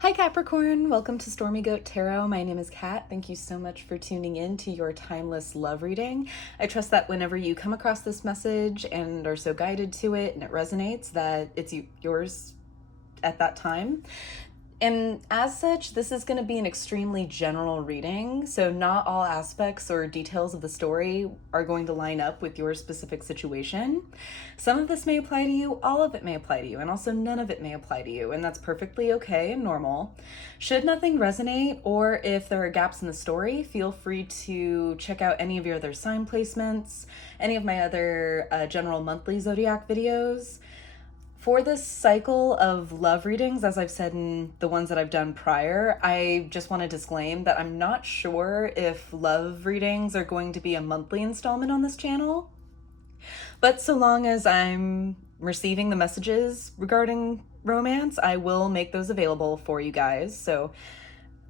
Hi Capricorn, welcome to Stormy Goat Tarot. My name is Kat. Thank you so much for tuning in to your timeless love reading. I trust that whenever you come across this message and are so guided to it and it resonates, that it's yours at that time. And as such, this is going to be an extremely general reading, so not all aspects or details of the story are going to line up with your specific situation. Some of this may apply to you, all of it may apply to you, and also none of it may apply to you, and that's perfectly okay and normal. Should nothing resonate, or if there are gaps in the story, feel free to check out any of your other sign placements, any of my other general monthly zodiac videos. For this cycle of love readings, as I've said in the ones that I've done prior, I just want to disclaim that I'm not sure if love readings are going to be a monthly installment on this channel. But so long as I'm receiving the messages regarding romance, I will make those available for you guys. So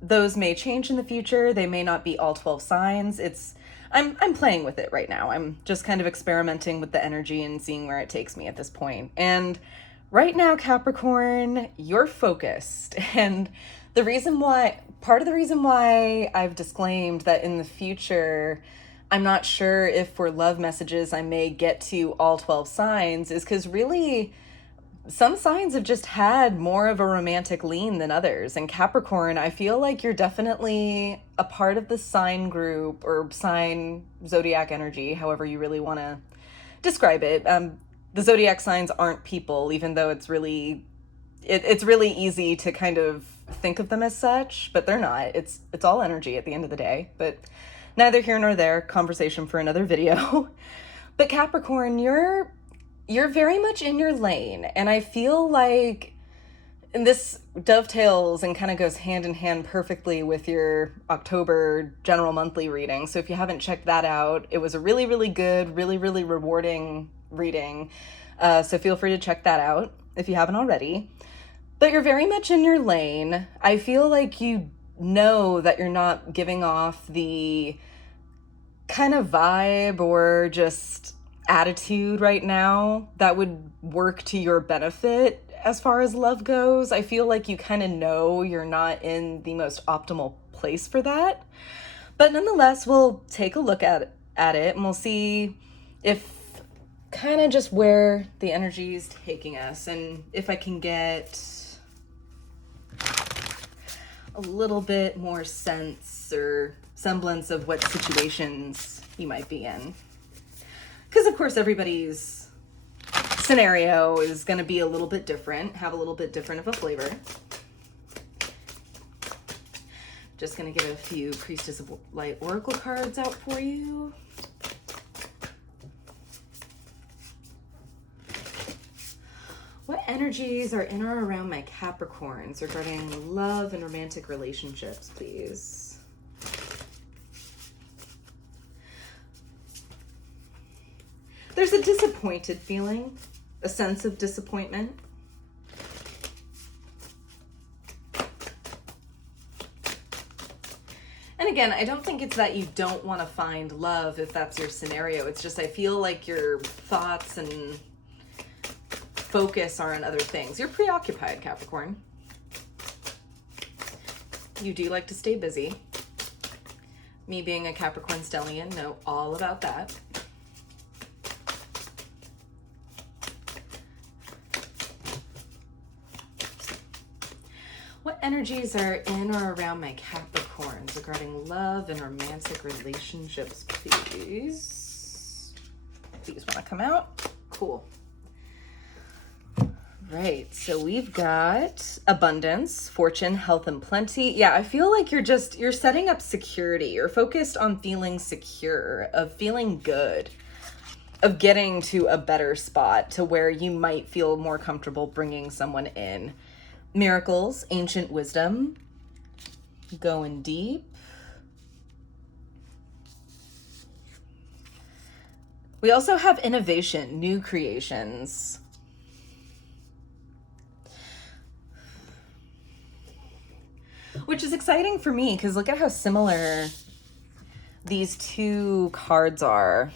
those may change in the future. They may not be all 12 signs. I'm playing with it right now. I'm just kind of experimenting with the energy and seeing where it takes me at this point. And right now, Capricorn, you're focused. And part of the reason why I've disclaimed that in the future, I'm not sure if for love messages I may get to all 12 signs is because really some signs have just had more of a romantic lean than others. And Capricorn, I feel like you're definitely a part of the sign group or sign zodiac energy, however you really want to describe it. The zodiac signs aren't people, even though it's really easy to kind of think of them as such, but they're not. It's all energy at the end of the day. But neither here nor there, conversation for another video. But Capricorn, you're very much in your lane, and I feel like this dovetails and kind of goes hand in hand perfectly with your October general monthly reading. So if you haven't checked that out, it was a really, really good, really, really rewarding reading. So feel free to check that out if you haven't already. But you're very much in your lane. I feel like you know that you're not giving off the kind of vibe or just attitude right now that would work to your benefit as far as love goes. I feel like you kind of know you're not in the most optimal place for that. But nonetheless, we'll take a look at it and we'll see if kind of just where the energy is taking us and if I can get a little bit more sense or semblance of what situations you might be in. Because, of course, everybody's scenario is going to be a little bit different, have a little bit different of a flavor. Just going to get a few Priestess of Light Oracle cards out for you. What energies are in or around my Capricorns regarding love and romantic relationships, please? There's a disappointed feeling, a sense of disappointment. And again, I don't think it's that you don't want to find love if that's your scenario. It's just I feel like your thoughts and focus are on other things. You're preoccupied, Capricorn. You do like to stay busy. Me being a Capricorn stellium, know all about that. What energies are in or around my Capricorns regarding love and romantic relationships, please? These want to come out? Cool. Right, so we've got abundance, fortune, health, and plenty. Yeah, I feel like you're setting up security. You're focused on feeling secure, of feeling good, of getting to a better spot to where you might feel more comfortable bringing someone in. Miracles, ancient wisdom, going deep. We also have innovation, new creations. Which is exciting for me because look at how similar these two cards are.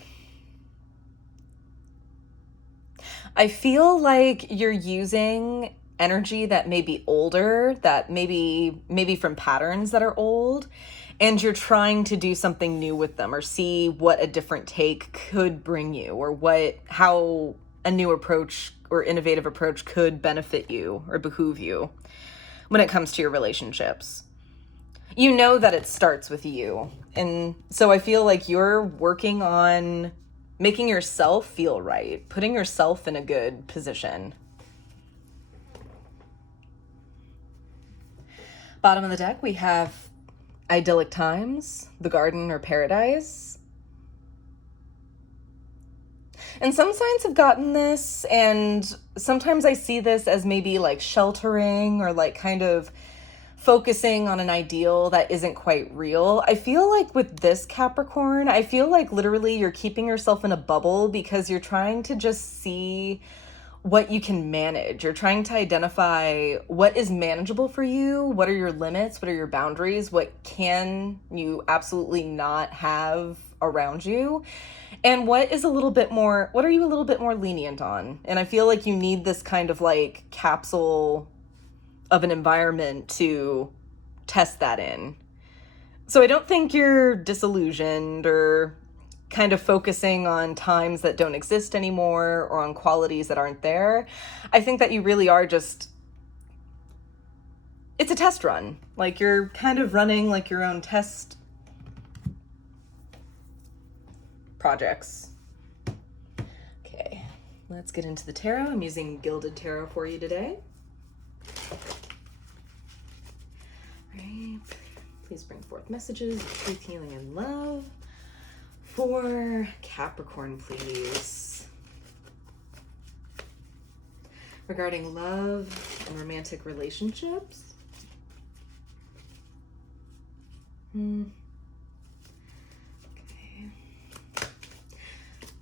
I feel like you're using energy that may be older, that maybe from patterns that are old, and you're trying to do something new with them, or see what a different take could bring you, or how a new approach or innovative approach could benefit you or behoove you when it comes to your relationships. You know that it starts with you. And so I feel like you're working on making yourself feel right, putting yourself in a good position. Bottom of the deck, we have idyllic times, the garden or paradise. And some signs have gotten this, and sometimes I see this as maybe like sheltering or like kind of focusing on an ideal that isn't quite real. I feel like with this Capricorn, I feel like literally you're keeping yourself in a bubble because you're trying to just see what you can manage. You're trying to identify what is manageable for you, what are your limits, what are your boundaries, what can you absolutely not have around you, and what are you a little bit more lenient on. And I feel like you need this kind of like capsule of an environment to test that in. So I don't think you're disillusioned or kind of focusing on times that don't exist anymore or on qualities that aren't there. I think that you really are just, it's a test run. Like you're kind of running like your own test projects. Okay, let's get into the tarot. I'm using Gilded Tarot for you today. Right. Please bring forth messages of truth, healing, and love for Capricorn, please. Regarding love and romantic relationships. Okay.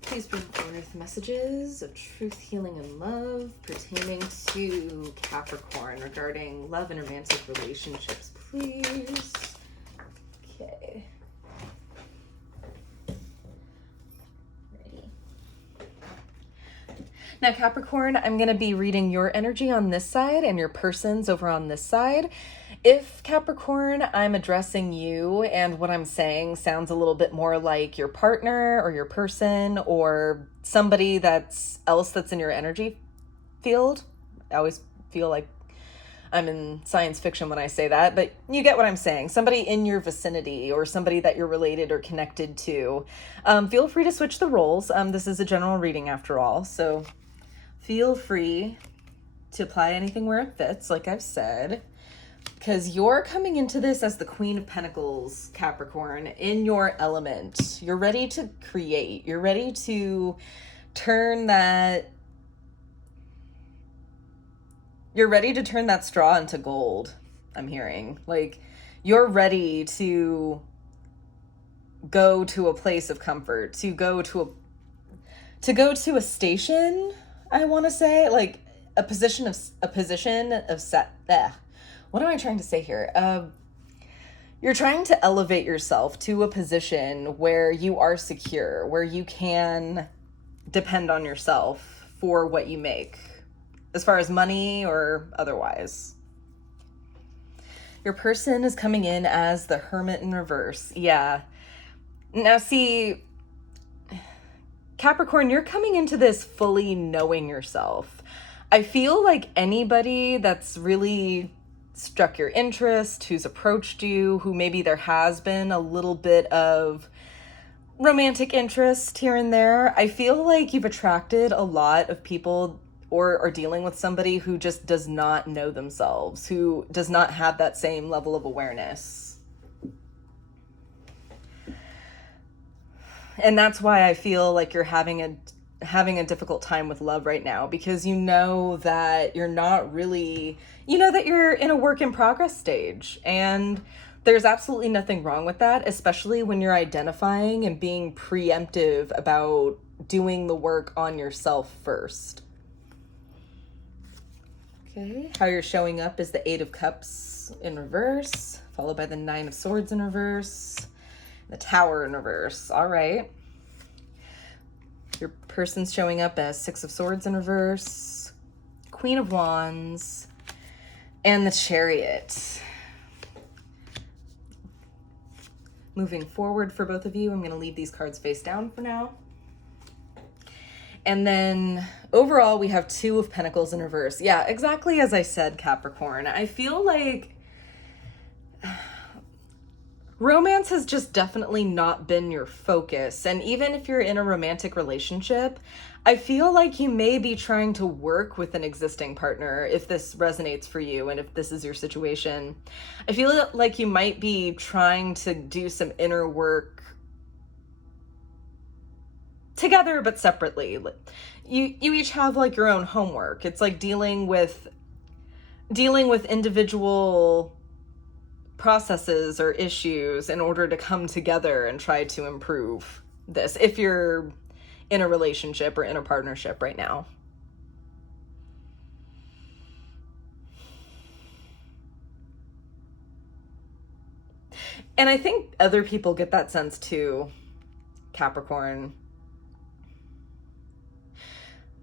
Please bring forth messages of truth, healing, and love pertaining to Capricorn regarding love and romantic relationships, please. Okay. Ready. Now, Capricorn, I'm going to be reading your energy on this side and your person's over on this side. If Capricorn, I'm addressing you and what I'm saying sounds a little bit more like your partner or your person or somebody that's in your energy field. I always feel like I'm in science fiction when I say that, but you get what I'm saying. Somebody in your vicinity or somebody that you're related or connected to. Feel free to switch the roles. This is a general reading after all, so feel free to apply anything where it fits, like I've said. Because you're coming into this as the Queen of Pentacles, Capricorn, in your element. You're ready to create. You're ready to turn that... You're ready to turn that straw into gold, I'm hearing. Like, you're ready to go to a place of comfort, to go to a station, I want to say, like a position of what am I trying to say here? You're trying to elevate yourself to a position where you are secure, where you can depend on yourself for what you make, as far as money or otherwise. Your person is coming in as the Hermit in reverse. Yeah. Now see, Capricorn, you're coming into this fully knowing yourself. I feel like anybody that's really struck your interest, who's approached you, who maybe there has been a little bit of romantic interest here and there, I feel like you've attracted a lot of people or are dealing with somebody who just does not know themselves, who does not have that same level of awareness. And that's why I feel like you're having a difficult time with love right now, because you know that you're not really, you know that you're in a work in progress stage, and there's absolutely nothing wrong with that, especially when you're identifying and being preemptive about doing the work on yourself first. Okay, how you're showing up is the Eight of Cups in reverse, followed by the Nine of Swords in reverse, the Tower in reverse. All right. Your person's showing up as Six of Swords in reverse, Queen of Wands, and the Chariot. Moving forward for both of you, I'm going to leave these cards face down for now. And then overall, we have Two of Pentacles in reverse. Yeah, exactly as I said, Capricorn. I feel like romance has just definitely not been your focus. And even if you're in a romantic relationship, I feel like you may be trying to work with an existing partner if this resonates for you and if this is your situation. I feel like you might be trying to do some inner work together but separately. You each have like your own homework. It's like dealing with individual processes or issues in order to come together and try to improve this if you're in a relationship or in a partnership right now. And I think other people get that sense too, Capricorn.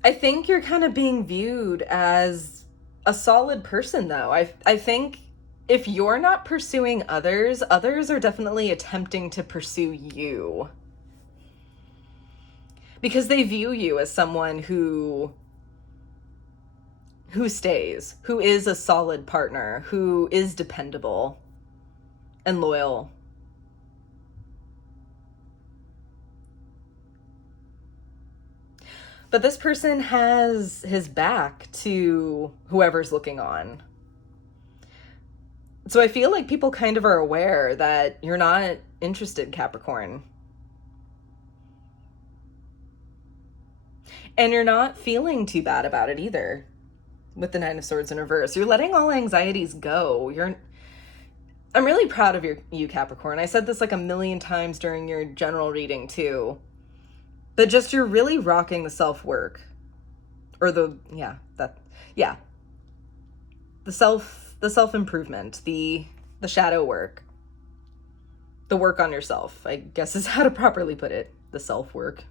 I think you're kind of being viewed as a solid person, though. I think if you're not pursuing others are definitely attempting to pursue you. Because they view you as someone who stays, who is a solid partner, who is dependable and loyal. But this person has his back to whoever's looking on. So I feel like people kind of are aware that you're not interested, Capricorn. And you're not feeling too bad about it either with the Nine of Swords in reverse. You're letting all anxieties go. I'm really proud of you, Capricorn. I said this like a million times during your general reading too. But just you're really rocking the self-work. Or the self-improvement, the shadow work. The work on yourself, I guess is how to properly put it. The self-work.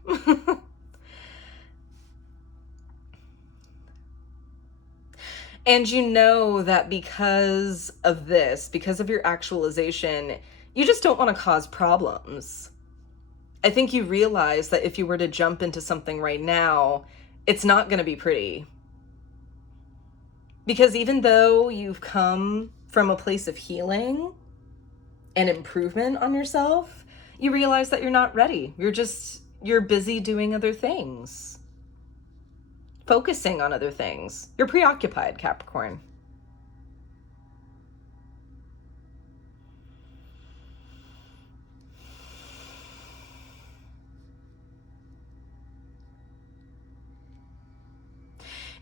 And you know that because of this, because of your actualization, you just don't want to cause problems. I think you realize that if you were to jump into something right now, it's not going to be pretty. Because even though you've come from a place of healing and improvement on yourself, you realize that you're not ready. You're busy doing other things. Focusing on other things. You're preoccupied, Capricorn.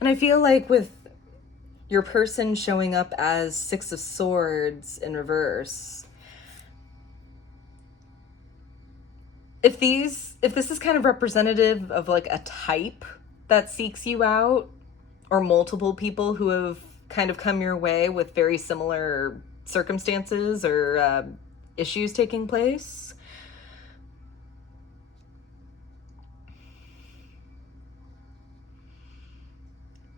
And I feel like with your person showing up as Six of Swords in reverse, if this is kind of representative of like a type that seeks you out, or multiple people who have kind of come your way with very similar circumstances or issues taking place,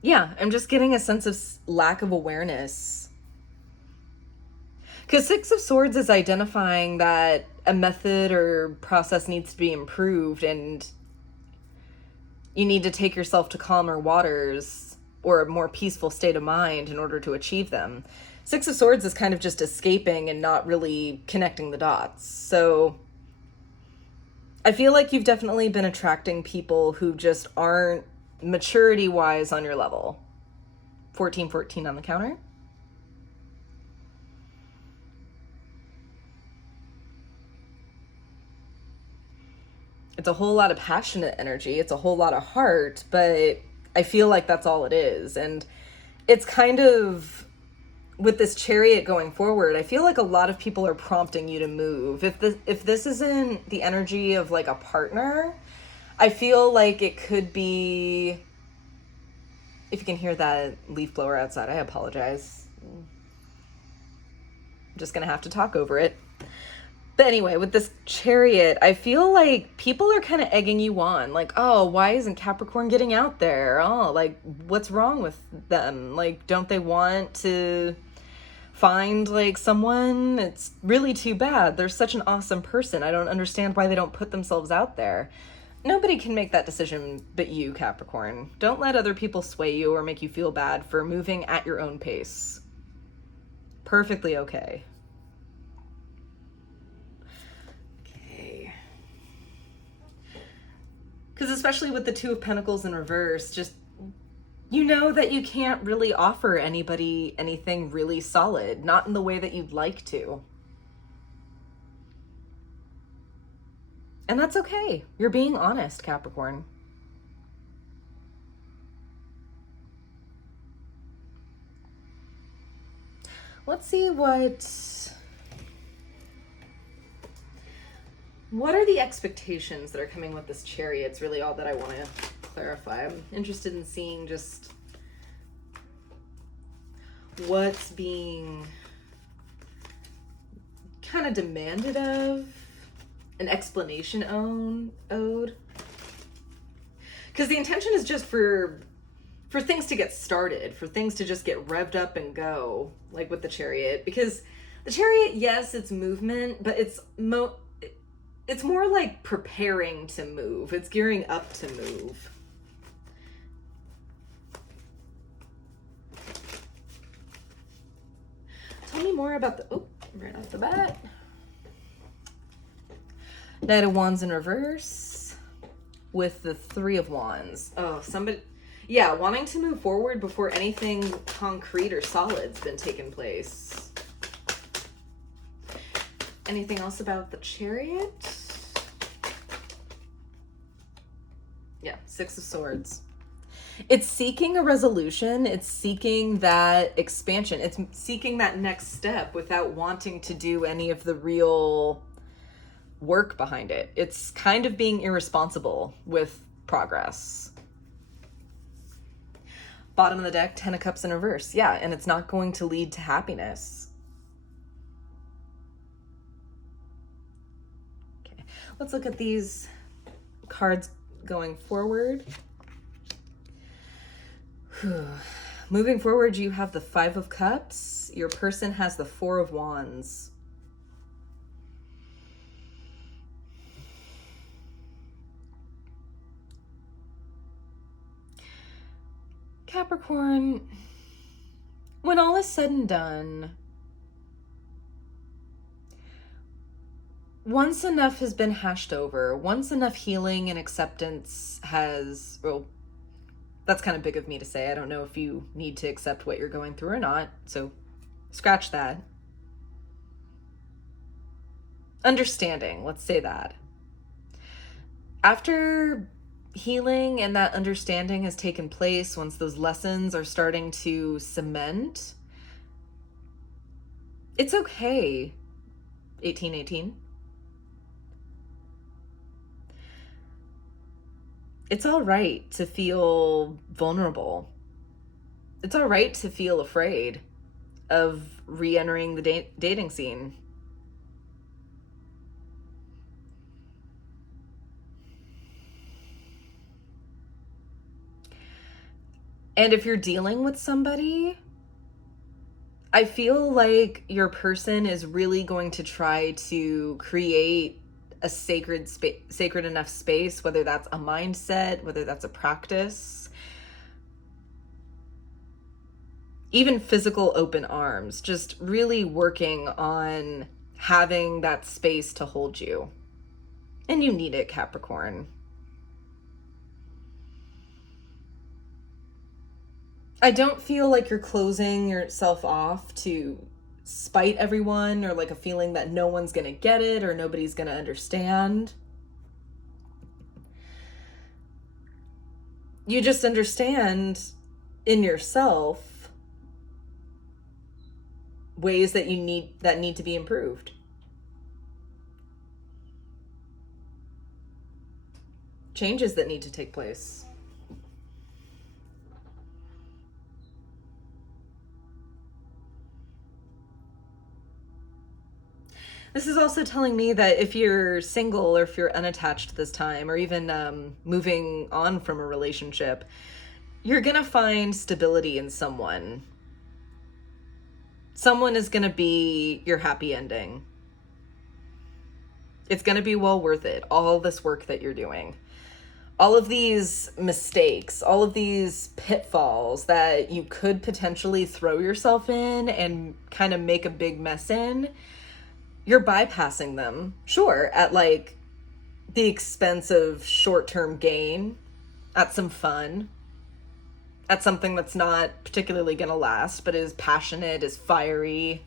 yeah, I'm just getting a sense of lack of awareness. Because Six of Swords is identifying that a method or process needs to be improved and you need to take yourself to calmer waters or a more peaceful state of mind in order to achieve them. Six of Swords is kind of just escaping and not really connecting the dots. So I feel like you've definitely been attracting people who just aren't maturity-wise on your level. 1414 on the counter. It's a whole lot of passionate energy. It's a whole lot of heart, but I feel like that's all it is. And it's kind of, with this Chariot going forward, I feel like a lot of people are prompting you to move. If this isn't the energy of like a partner, I feel like it could be, if you can hear that leaf blower outside, I apologize. I'm just gonna have to talk over it. But anyway, with this Chariot, I feel like people are kind of egging you on. Like, oh, why isn't Capricorn getting out there? Oh, like, what's wrong with them? Like, don't they want to find, like, someone? It's really too bad. They're such an awesome person. I don't understand why they don't put themselves out there. Nobody can make that decision but you, Capricorn. Don't let other people sway you or make you feel bad for moving at your own pace. Perfectly okay. Because especially with the Two of Pentacles in reverse, just, you know that you can't really offer anybody anything really solid, not in the way that you'd like to. And that's okay. You're being honest, Capricorn. Let's see what are the expectations that are coming with this Chariot? It's really all that I want to clarify. I'm interested in seeing just what's being kind of demanded of, an explanation owed. Because the intention is just for things to get started, for things to just get revved up and go, like with the Chariot. Because the Chariot, yes, it's movement, but it's more like preparing to move. It's gearing up to move. Tell me more about right off the bat. Knight of Wands in reverse with the Three of Wands. Oh, yeah, wanting to move forward before anything concrete or solid's been taking place. Anything else about the Chariot? Yeah, Six of Swords. It's seeking a resolution. It's seeking that expansion. It's seeking that next step without wanting to do any of the real work behind it. It's kind of being irresponsible with progress. Bottom of the deck, Ten of Cups in reverse. Yeah, and it's not going to lead to happiness. Okay, let's look at these cards going forward. Moving forward, you have the Five of Cups. Your person has the Four of Wands. Capricorn, when all is said and done, once enough has been hashed over, once enough healing and acceptance has, well, that's kind of big of me to say. I don't know if you need to accept what you're going through or not, so scratch that. Understanding, let's say that. After healing and that understanding has taken place, once those lessons are starting to cement, it's okay. 1818. It's all right to feel vulnerable. It's all right to feel afraid of re-entering the dating scene. And if you're dealing with somebody, I feel like your person is really going to try to create a sacred enough space, whether that's a mindset, whether that's a practice, even physical open arms, just really working on having that space to hold you. And you need it, Capricorn. I don't feel like you're closing yourself off to spite everyone, or like a feeling that no one's gonna get it or nobody's gonna understand. You just understand in yourself ways that need to be improved. Changes that need to take place. This is also telling me that if you're single or if you're unattached this time, or even moving on from a relationship, you're going to find stability in someone. Someone is going to be your happy ending. It's going to be well worth it, all this work that you're doing. All of these mistakes, all of these pitfalls that you could potentially throw yourself in and kind of make a big mess in, you're bypassing them, sure, at like the expense of short-term gain, at some fun, at something that's not particularly going to last, but is passionate, is fiery.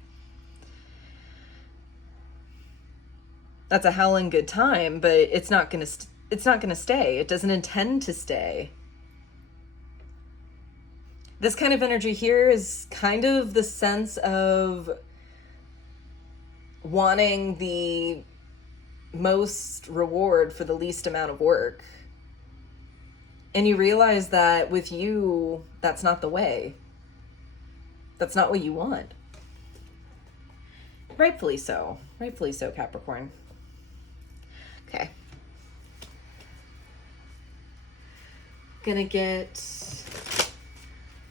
That's a howling good time, but it's not going to stay. It doesn't intend to stay. This kind of energy here is kind of the sense of wanting the most reward for the least amount of work. And you realize that with you, that's not the way. That's not what you want. Rightfully so. Rightfully so, Capricorn. Okay. Gonna get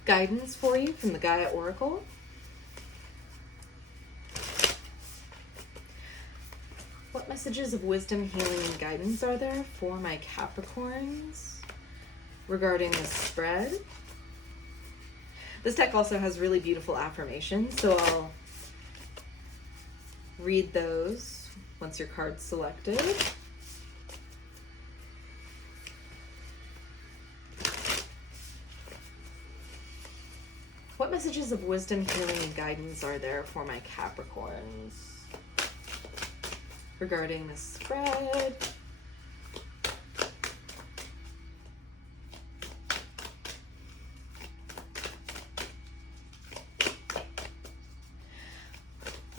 guidance for you from the Gaia Oracle. What messages of wisdom, healing, and guidance are there for my Capricorns regarding this spread? This deck also has really beautiful affirmations, so I'll read those once your card's selected. What messages of wisdom, healing, and guidance are there for my Capricorns regarding this spread?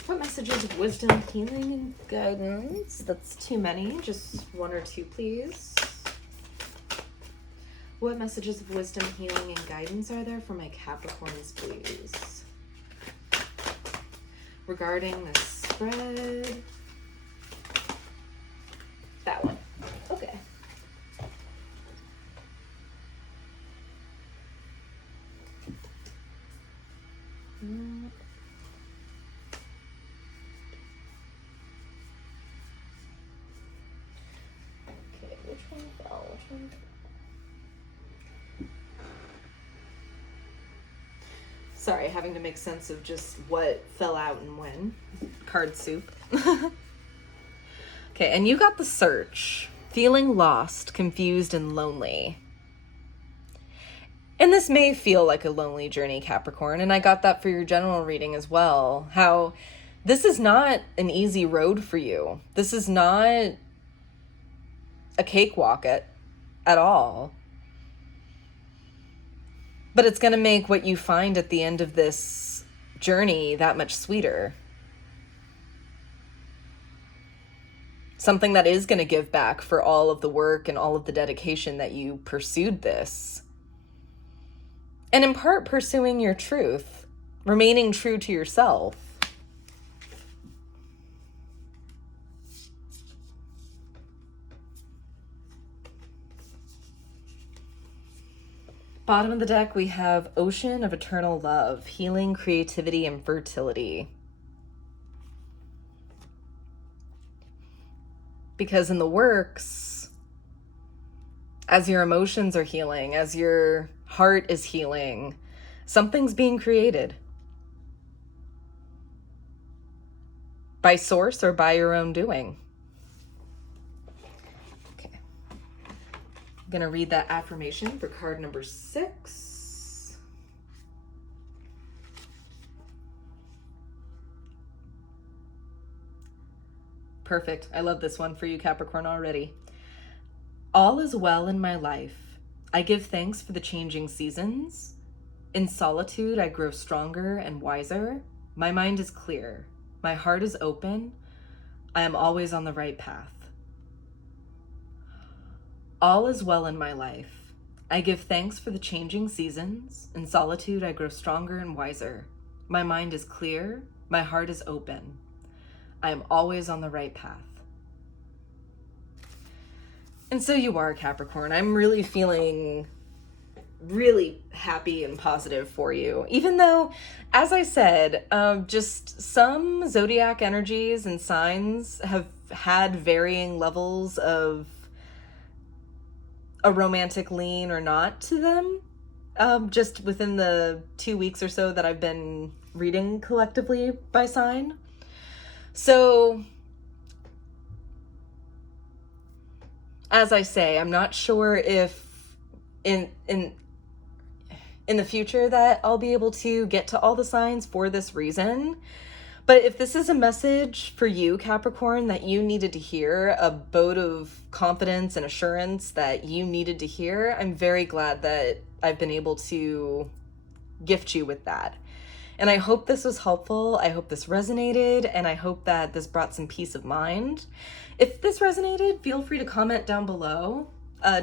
What messages of wisdom, healing, and guidance? That's too many. Just one or two, please. What messages of wisdom, healing, and guidance are there for my Capricorns, please? Regarding this spread. That one. Okay. Okay, which one fell? Which one? Sorry, having to make sense of just what fell out and when. Card soup. Okay, and you got the Search. Feeling lost, confused, and lonely. And this may feel like a lonely journey, Capricorn, and I got that for your general reading as well. How this is not an easy road for you. This is not a cakewalk at all. But it's going to make what you find at the end of this journey that much sweeter. Something that is going to give back for all of the work and all of the dedication that you pursued this. And in part, pursuing your truth, remaining true to yourself. Bottom of the deck, we have Ocean of Eternal Love, Healing, Creativity, and Fertility. Because in the works, as your emotions are healing, as your heart is healing, something's being created. By source or by your own doing. Okay. I'm going to read that affirmation for card number 6. Perfect. I love this one for you, Capricorn, already. All is well in my life. I give thanks for the changing seasons. In solitude, I grow stronger and wiser. My mind is clear. My heart is open. I am always on the right path. All is well in my life. I give thanks for the changing seasons. In solitude, I grow stronger and wiser. My mind is clear. My heart is open. I am always on the right path. And so you are, Capricorn. I'm really feeling really happy and positive for you. Even though, as I said, just some zodiac energies and signs have had varying levels of a romantic lean or not to them. Just within the 2 weeks or so that I've been reading collectively by sign. So, as I say, I'm not sure if in the future that I'll be able to get to all the signs for this reason. But if this is a message for you, Capricorn, that you needed to hear, a vote of confidence and assurance that you needed to hear, I'm very glad that I've been able to gift you with that. And I hope this was helpful. I hope this resonated, and I hope that this brought some peace of mind. If this resonated, feel free to comment down below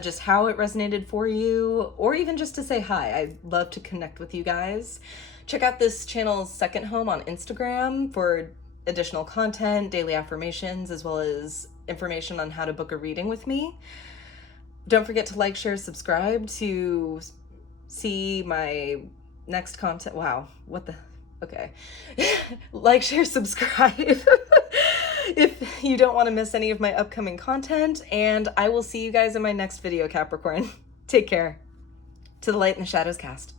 just how it resonated for you, or even just to say hi. I'd love to connect with you guys. Check out this channel's second home on Instagram for additional content, daily affirmations, as well as information on how to book a reading with me. Don't forget to like, share, subscribe to see my next content. Wow, what the? Okay. Like, share, subscribe if you don't want to miss any of my upcoming content. And I will see you guys in my next video, Capricorn. Take care. To the Light and the Shadows cast.